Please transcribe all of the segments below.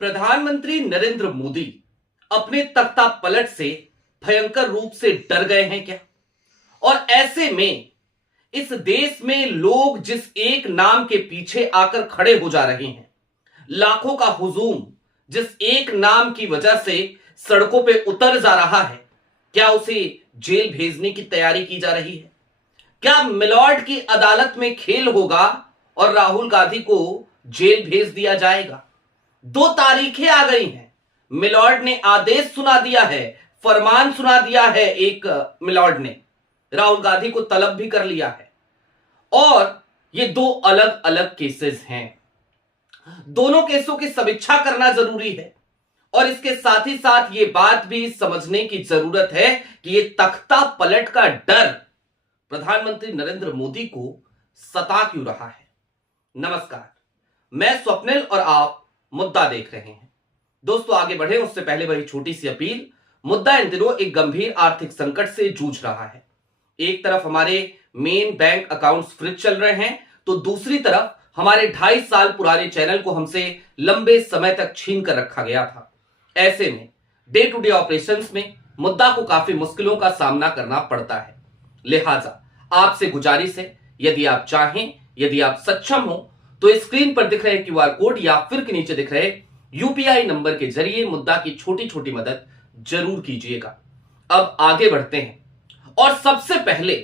प्रधानमंत्री नरेंद्र मोदी अपने तख्ता पलट से भयंकर रूप से डर गए हैं क्या? और ऐसे में इस देश में लोग जिस एक नाम के पीछे आकर खड़े हो जा रहे हैं, लाखों का हुजूम जिस एक नाम की वजह से सड़कों पे उतर जा रहा है, क्या उसे जेल भेजने की तैयारी की जा रही है? क्या मिलॉर्ड की अदालत में खेल होगा और राहुल गांधी को जेल भेज दिया जाएगा? 2 तारीखें आ गई हैं। मिलॉर्ड ने आदेश सुना दिया है, फरमान सुना दिया है। एक मिलॉर्ड ने राहुल गांधी को तलब भी कर लिया है और ये 2 अलग अलग केसेस हैं। दोनों केसों की समीक्षा करना जरूरी है और इसके साथ ही साथ ये बात भी समझने की जरूरत है कि ये तख्ता पलट का डर प्रधानमंत्री नरेंद्र मोदी को सता क्यों रहा है। नमस्कार, मैं स्वप्निल और आप मुद्दा देख रहे हैं। दोस्तों, आगे बढ़े उससे पहले वही छोटी सी अपील। मुद्दा इन दिनों एक गंभीर आर्थिक संकट से जूझ रहा है। एक तरफ हमारे मेन बैंक अकाउंट्स फ्रीज चल रहे हैं, तो दूसरी तरफ हमारे 2.5 साल पुराने चैनल को हमसे लंबे समय तक छीन कर रखा गया था। ऐसे में डे टू डे ऑपरेशंस में मुद्दा को काफी मुश्किलों का सामना करना पड़ता है। लिहाजा आपसे गुजारिश है, यदि आप चाहें, यदि आप सक्षम हो, तो स्क्रीन पर दिख रहे क्यूआर कोड या फिर के नीचे दिख रहे यूपीआई नंबर के जरिए मुद्दा की छोटी छोटी मदद जरूर कीजिएगा। अब आगे बढ़ते हैं और सबसे पहले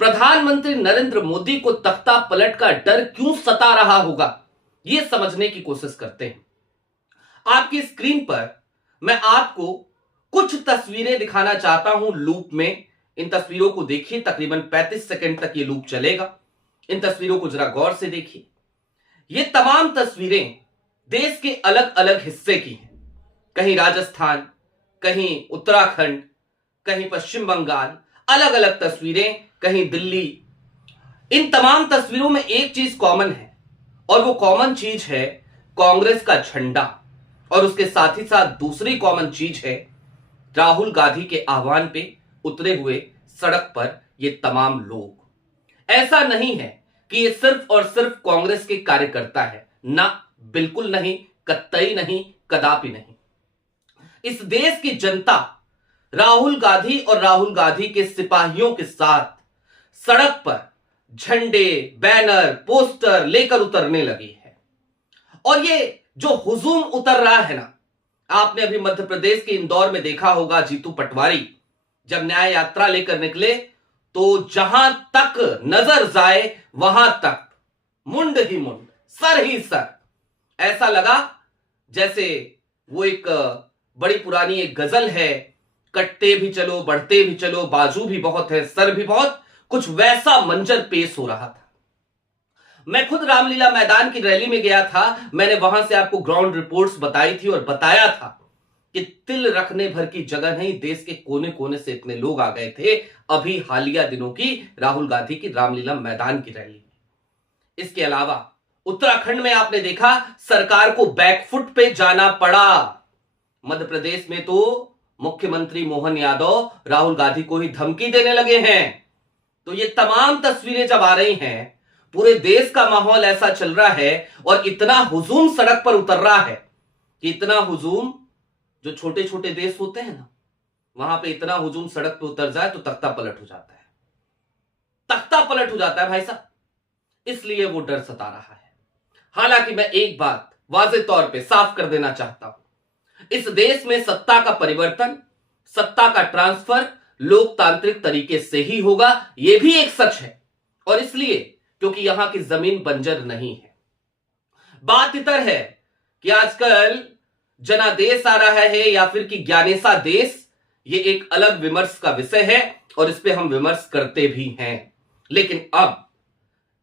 प्रधानमंत्री नरेंद्र मोदी को तख्ता पलट का डर क्यों सता रहा होगा, यह समझने की कोशिश करते हैं। आपकी स्क्रीन पर मैं आपको कुछ तस्वीरें दिखाना चाहता हूं लूप में। इन तस्वीरों को देखिए, तकरीबन 35 सेकंड तक ये लूप चलेगा। इन तस्वीरों को जरा गौर से देखिए। ये तमाम तस्वीरें देश के अलग अलग हिस्से की हैं। कहीं राजस्थान, कहीं उत्तराखंड, कहीं पश्चिम बंगाल, अलग अलग तस्वीरें, कहीं दिल्ली। इन तमाम तस्वीरों में एक चीज कॉमन है और वो कॉमन चीज है कांग्रेस का झंडा, और उसके साथ ही साथ दूसरी कॉमन चीज है राहुल गांधी के आह्वान पे उतरे हुए सड़क पर ये तमाम लोग। ऐसा नहीं है कि ये सिर्फ और सिर्फ कांग्रेस के कार्यकर्ता है, ना, बिल्कुल नहीं, कतई नहीं, कदापि नहीं। इस देश की जनता राहुल गांधी और राहुल गांधी के सिपाहियों के साथ सड़क पर झंडे, बैनर, पोस्टर लेकर उतरने लगी है। और ये जो हुजूम उतर रहा है ना, आपने अभी मध्य प्रदेश के इंदौर में देखा होगा, जीतू पटवारी जब न्याय यात्रा लेकर निकले तो जहां तक नजर जाए वहां तक मुंड ही मुंड, सर ही सर। ऐसा लगा जैसे वो एक बड़ी पुरानी एक गजल है, कटते भी चलो, बढ़ते भी चलो, बाजू भी बहुत है, सर भी बहुत, कुछ वैसा मंजर पेश हो रहा था। मैं खुद रामलीला मैदान की रैली में गया था। मैंने वहां से आपको ग्राउंड रिपोर्ट्स बताई थी और बताया था कि तिल रखने भर की जगह नहीं, देश के कोने कोने से इतने लोग आ गए थे अभी हालिया दिनों की राहुल गांधी की रामलीला मैदान की रैली में। इसके अलावा उत्तराखंड में आपने देखा सरकार को बैकफुट पे जाना पड़ा। मध्य प्रदेश में तो मुख्यमंत्री मोहन यादव राहुल गांधी को ही धमकी देने लगे हैं। तो ये तमाम तस्वीरें जब आ रही हैं, पूरे देश का माहौल ऐसा चल रहा है और इतना हुजूम सड़क पर उतर रहा है कि इतना हुजूम, जो छोटे छोटे देश होते हैं ना, वहां पे इतना हुजूम सड़क पे उतर जाए तो तख्ता पलट हो जाता है। तख्ता पलट हो जाता है भाई साहब। इसलिए वो डर सता रहा है। हालांकि मैं एक बात वाज़ेह तौर पे साफ कर देना चाहता हूं, इस देश में सत्ता का परिवर्तन, सत्ता का ट्रांसफर लोकतांत्रिक तरीके से ही होगा, यह भी एक सच है। और इसलिए क्योंकि यहां की जमीन बंजर नहीं है। बात इतर है कि आजकल जनादेश आ रहा है या फिर कि ज्ञानेसा देश, ये एक अलग विमर्श का विषय है और इस पे हम विमर्श करते भी हैं। लेकिन अब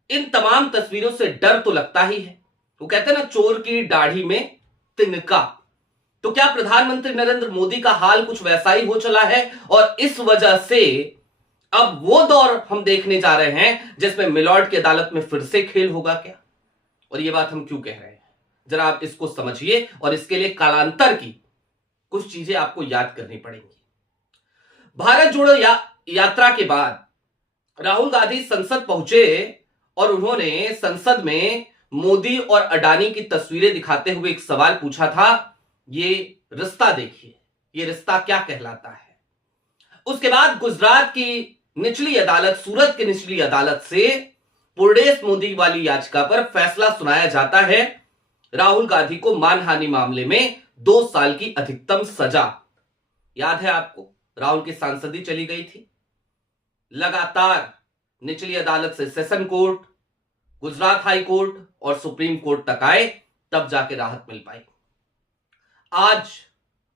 इन तमाम तस्वीरों से डर तो लगता ही है। वो कहते हैं ना, चोर की दाढ़ी में तिनका। तो क्या प्रधानमंत्री नरेंद्र मोदी का हाल कुछ वैसा ही हो चला है और इस वजह से अब वो दौर हम देखने जा रहे हैं जिसमें मिलॉर्ड की अदालत में फिर से खेल होगा क्या? और ये बात हम क्यों कह रहे हैं, जरा आप इसको समझिए और इसके लिए कालांतर की कुछ चीजें आपको याद करनी पड़ेंगी। भारत जोड़ो यात्रा के बाद राहुल गांधी संसद पहुंचे और उन्होंने संसद में मोदी और अडानी की तस्वीरें दिखाते हुए एक सवाल पूछा था, ये रिश्ता देखिए, ये रिश्ता क्या कहलाता है। उसके बाद गुजरात की निचली अदालत, सूरत की निचली अदालत से पुर्डेश मोदी वाली याचिका पर फैसला सुनाया जाता है। राहुल गांधी को मानहानि मामले में 2 साल की अधिकतम सजा। याद है आपको, राहुल की सांसदी चली गई थी। लगातार निचली अदालत से session court, Gujarat high court और सुप्रीम कोर्ट तक आए, तब जाके राहत मिल पाई। आज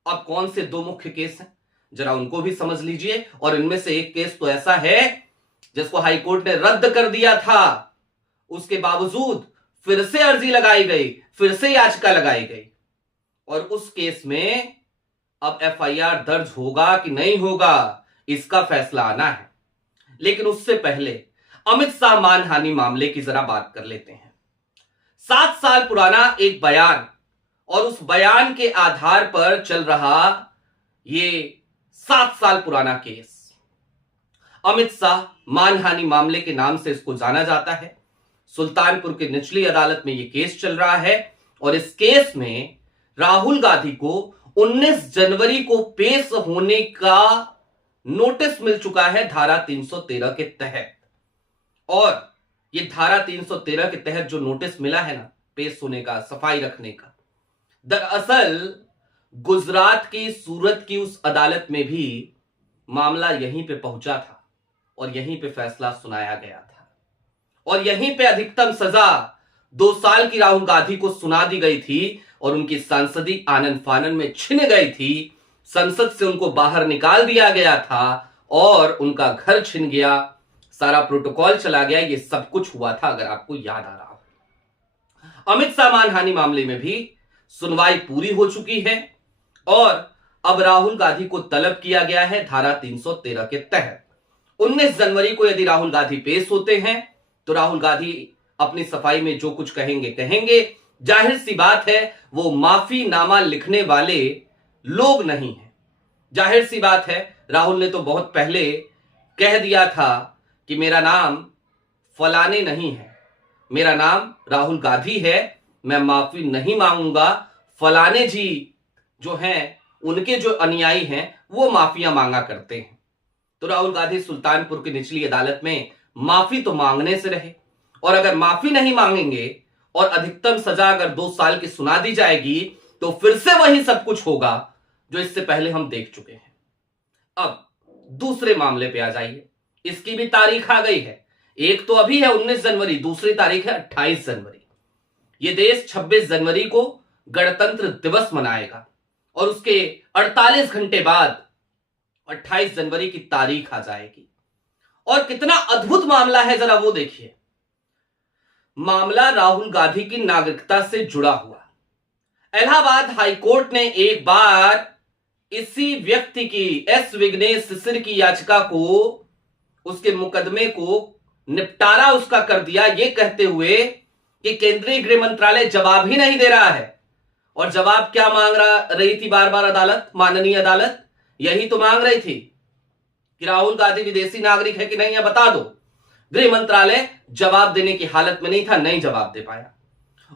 अब कौन से 2 मुख्य केस हैं, जरा उनको भी समझ लीजिए। और इनमें से एक केस तो ऐसा है जिसको हाई कोर्ट ने रद्द कर दिया था, उसके बावजूद फिर से अर्जी लगाई गई, फिर से याचिका लगाई गई, और उस केस में अब एफआईआर दर्ज होगा कि नहीं होगा, इसका फैसला आना है। लेकिन उससे पहले अमित शाह मानहानि मामले की जरा बात कर लेते हैं। 7 साल पुराना एक बयान और उस बयान के आधार पर चल रहा ये 7 साल पुराना केस, अमित शाह मानहानि मामले के नाम से इसको जाना जाता है। सुल्तानपुर की निचली अदालत में यह केस चल रहा है और इस केस में राहुल गांधी को 19 जनवरी को पेश होने का नोटिस मिल चुका है धारा 313 के तहत। और ये धारा 313 के तहत जो नोटिस मिला है ना पेश होने का, सफाई रखने का, दरअसल गुजरात की सूरत की उस अदालत में भी मामला यहीं पे पहुंचा था और यहीं पे फैसला सुनाया गया था और यहीं पे अधिकतम सजा 2 साल की राहुल गांधी को सुना दी गई थी और उनकी सांसदी आनन फानन में छिन गई थी। संसद से उनको बाहर निकाल दिया गया था और उनका घर छिन गया, सारा प्रोटोकॉल चला गया। ये सब कुछ हुआ था, अगर आपको याद आ रहा हो। अमित शाह मानहानि मामले में भी सुनवाई पूरी हो चुकी है और अब राहुल गांधी को तलब किया गया है धारा 313 के तहत। 19 जनवरी को यदि राहुल गांधी पेश होते हैं तो राहुल गांधी अपनी सफाई में जो कुछ कहेंगे, जाहिर सी बात है वो माफीनामा लिखने वाले लोग नहीं हैं। जाहिर सी बात है राहुल ने तो बहुत पहले कह दिया था कि मेरा नाम फलाने नहीं है, मेरा नाम राहुल गांधी है, मैं माफी नहीं मांगूंगा। फलाने जी जो हैं, उनके जो अनुयायी हैं वो माफिया मांगा करते हैं। तो राहुल गांधी सुल्तानपुर की निचली अदालत में माफी तो मांगने से रहे, और अगर माफी नहीं मांगेंगे और अधिकतम सजा अगर 2 साल की सुना दी जाएगी तो फिर से वही सब कुछ होगा जो इससे पहले हम देख चुके हैं। अब दूसरे मामले पे आ जाइए, इसकी भी तारीख आ गई है। एक तो अभी है 19 जनवरी, दूसरी तारीख है 28 जनवरी। यह देश 26 जनवरी को गणतंत्र दिवस मनाएगा और उसके 48 घंटे बाद 28 जनवरी की तारीख आ जाएगी। और कितना अद्भुत मामला है, जरा वो देखिए। मामला राहुल गांधी की नागरिकता से जुड़ा हुआ। इलाहाबाद हाईकोर्ट ने एक बार इसी व्यक्ति की, एस विघ्नेश शिशिर की याचिका को, उसके मुकदमे को निपटारा उसका कर दिया, यह कहते हुए कि केंद्रीय गृह मंत्रालय जवाब ही नहीं दे रहा है। और जवाब क्या मांग रही थी बार बार अदालत, माननीय अदालत? यही तो मांग रही थी कि राहुल गांधी विदेशी नागरिक है कि नहीं, है बता दो। गृह मंत्रालय जवाब देने की हालत में नहीं था, नहीं जवाब दे पाया।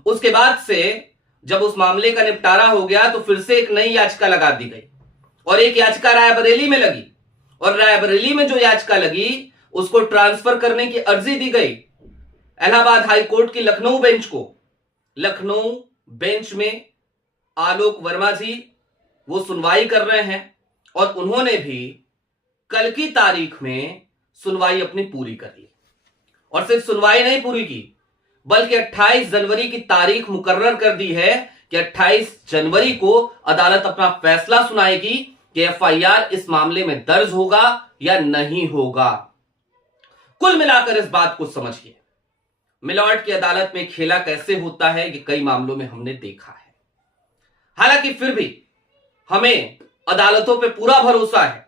उसके बाद से जब उस मामले का निपटारा हो गया तो फिर से एक नई याचिका लगा दी गई और एक याचिका रायबरेली में लगी, और रायबरेली में जो याचिका लगी उसको ट्रांसफर करने की अर्जी दी गई इलाहाबाद हाई कोर्ट की लखनऊ बेंच को। लखनऊ बेंच में आलोक वर्मा जी वो सुनवाई कर रहे हैं और उन्होंने भी कल की तारीख में सुनवाई अपनी पूरी कर ली। और सिर्फ सुनवाई नहीं पूरी की, बल्कि 28 जनवरी की तारीख मुकर्रर कर दी है कि 28 जनवरी को अदालत अपना फैसला सुनाएगी कि एफआईआर इस मामले में दर्ज होगा या नहीं होगा। कुल मिलाकर इस बात को समझिए, मिलॉर्ड की अदालत में खेला कैसे होता है ये कई मामलों में हमने देखा है। हालांकि फिर भी हमें अदालतों पे पूरा भरोसा है।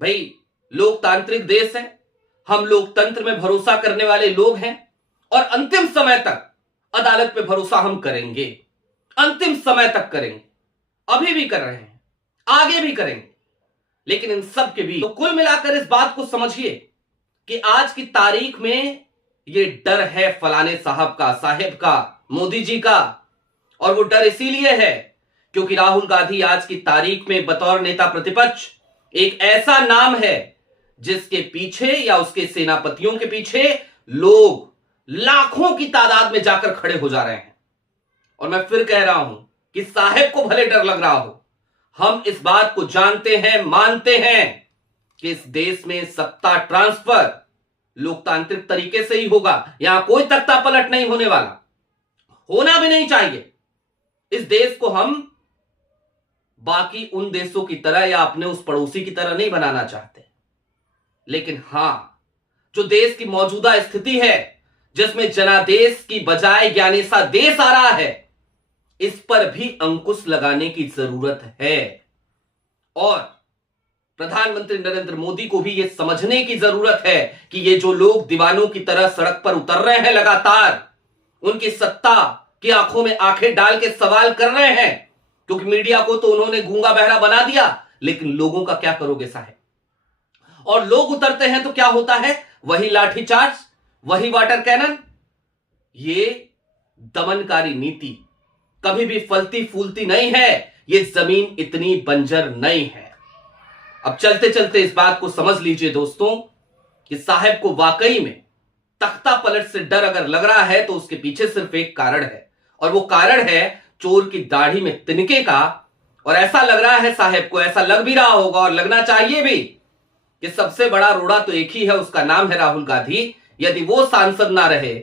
भाई, लोकतांत्रिक देश है, हम लोकतंत्र में भरोसा करने वाले लोग हैं और अंतिम समय तक अदालत पे भरोसा हम करेंगे, अंतिम समय तक करेंगे। अभी भी कर रहे हैं, आगे भी करेंगे। लेकिन इन सब के बीच तो कुल मिलाकर इस बात को समझिए कि आज की तारीख में ये डर है फलाने साहब का, साहेब का, मोदी जी का। और वो डर इसीलिए है क्योंकि राहुल गांधी आज की तारीख में बतौर नेता प्रतिपक्ष एक ऐसा नाम है जिसके पीछे या उसके सेनापतियों के पीछे लोग लाखों की तादाद में जाकर खड़े हो जा रहे हैं। और मैं फिर कह रहा हूं कि साहेब को भले डर लग रहा हो, हम इस बात को जानते हैं, मानते हैं कि इस देश में सत्ता ट्रांसफर लोकतांत्रिक तरीके से ही होगा। यहां कोई तख्ता पलट नहीं होने वाला, होना भी नहीं चाहिए। इस देश को हम बाकी उन देशों की तरह या अपने उस पड़ोसी की तरह नहीं बनाना चाहते, लेकिन हां, जो देश की मौजूदा स्थिति है जिसमें जनादेश की बजाय ज्ञानेसा देश आ रहा है, इस पर भी अंकुश लगाने की जरूरत है। और प्रधानमंत्री नरेंद्र मोदी को भी यह समझने की जरूरत है कि ये जो लोग दीवानों की तरह सड़क पर उतर रहे हैं लगातार, उनकी सत्ता की आंखों में आंखें डाल के सवाल कर रहे हैं, क्योंकि मीडिया को तो उन्होंने गूंगा बहरा बना दिया, लेकिन लोगों का क्या करोगे साहब? और लोग उतरते हैं तो क्या होता है? वही लाठीचार्ज, वही वाटर कैनन। ये दमनकारी नीति कभी भी फलती फूलती नहीं है। ये जमीन इतनी बंजर नहीं है। अब चलते चलते इस बात को समझ लीजिए दोस्तों कि साहब को वाकई में तख्ता पलट से डर अगर लग रहा है तो उसके पीछे सिर्फ एक कारण है, और वो कारण है चोर की दाढ़ी में तिनके का। और ऐसा लग रहा है साहब को, ऐसा लग भी रहा होगा और लगना चाहिए भी, कि सबसे बड़ा रोड़ा तो एक ही है, उसका नाम है राहुल गांधी। यदि वो सांसद ना रहे,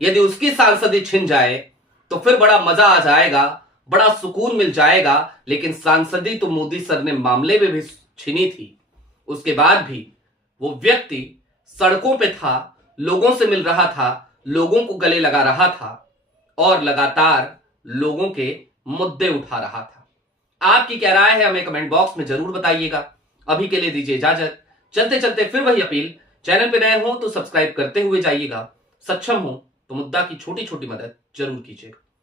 यदि उसकी सांसदी छिन जाए तो फिर बड़ा मजा आ जाएगा, बड़ा सुकून मिल जाएगा। लेकिन सांसदी तो मोदी सर ने मामले में भी छिनी थी, उसके बाद भी वो व्यक्ति सड़कों पे था, लोगों से मिल रहा था, लोगों को गले लगा रहा था और लगातार लोगों के मुद्दे उठा रहा था। आपकी क्या राय है हमें कमेंट बॉक्स में जरूर बताइएगा। अभी के लिए दीजिए इजाजत। चलते चलते फिर वही अपील, चैनल पे नए हो तो सब्सक्राइब करते हुए जाइएगा, सक्षम हो तो मुद्दा की छोटी छोटी मदद जरूर कीजिएगा।